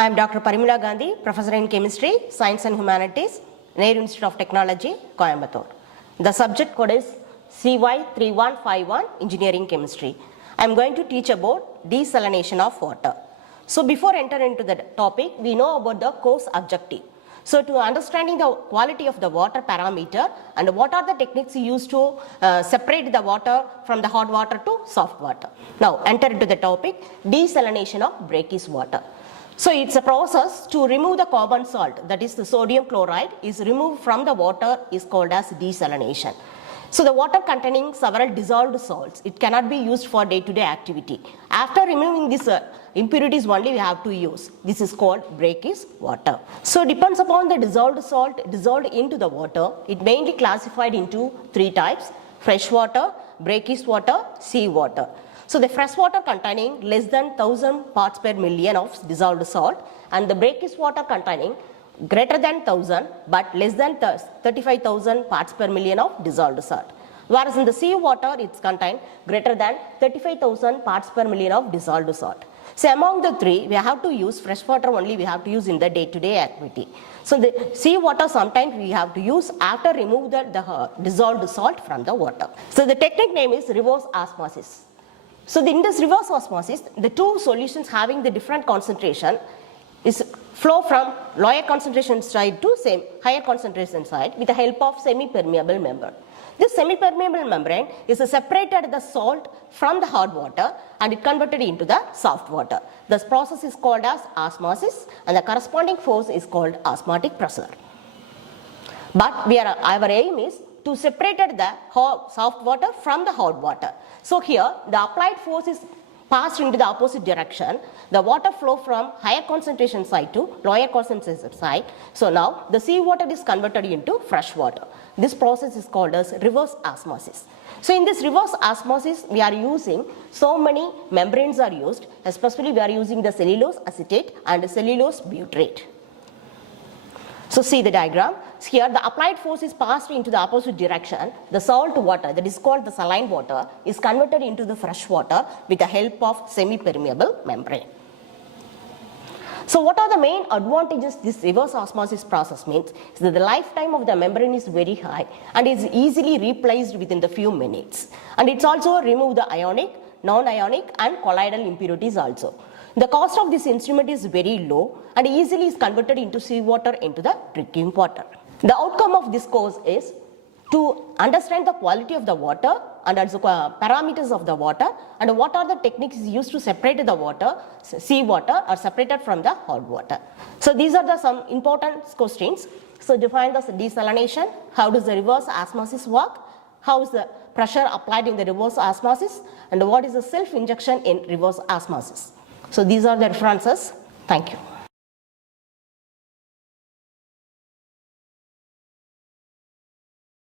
I am Dr. Parimala Gandhi, Professor in Chemistry, Science and Humanities, Nehru Institute of Technology, Coimbatore. The subject code is CY3151, Engineering Chemistry. I am going to teach about desalination of water. So before entering into the topic, we know about the course objective. So to understanding the quality of the water parameter and what are the techniques used to separate the water from the hot water to soft water. Now enter into the topic, desalination of brackish water. So it's a process to remove the carbon salt, that is the sodium chloride is removed from the water is called as desalination. So the water containing several dissolved salts, it cannot be used for day-to-day activity. After removing these impurities only we have to use. This is called brackish water. So depends upon the dissolved salt dissolved into the water, it mainly classified into three types: fresh water, brackish water, sea water. So the fresh water containing less than 1000 parts per million of dissolved salt, and the brackish water containing greater than 1000 but less than 35,000 parts per million of dissolved salt. Whereas in the sea water it's contained greater than 35,000 parts per million of dissolved salt. So among the three we have to use fresh water only, we have to use in the day-to-day activity. So the sea water sometimes we have to use after remove the dissolved salt from the water. So the technique name is reverse osmosis. So in this reverse osmosis, the two solutions having the different concentration is flow from lower concentration side to higher concentration side with the help of semi-permeable membrane. This semi-permeable membrane is separated the salt from the hot water and it converted into the soft water. This process is called as osmosis and the corresponding force is called osmotic pressure. But our aim is to separate the soft water from the hot water. So here the applied force is passed into the opposite direction. The water flow from higher concentration side to lower concentration side. So now the sea water is converted into fresh water. This process is called as reverse osmosis. So in this reverse osmosis we are using so many membranes are used, especially we are using the cellulose acetate and cellulose butyrate. So see the diagram. Here the applied force is passed into the opposite direction. The salt water, that is called the saline water, is converted into the fresh water with the help of semi-permeable membrane. So what are the main advantages this reverse osmosis process means? Is that the lifetime of the membrane is very high and is easily replaced within the few minutes. And it's also remove the ionic, non-ionic and colloidal impurities also. The cost of this instrument is very low and easily is converted into seawater into the drinking water. The outcome of this course is to understand the quality of the water and also parameters of the water and what are the techniques used to separate the water, seawater or separated from the hot water. So these are some important questions. So define the desalination, how does the reverse osmosis work, how is the pressure applied in the reverse osmosis, and what is the self-injection in reverse osmosis. So these are the references. Thank you.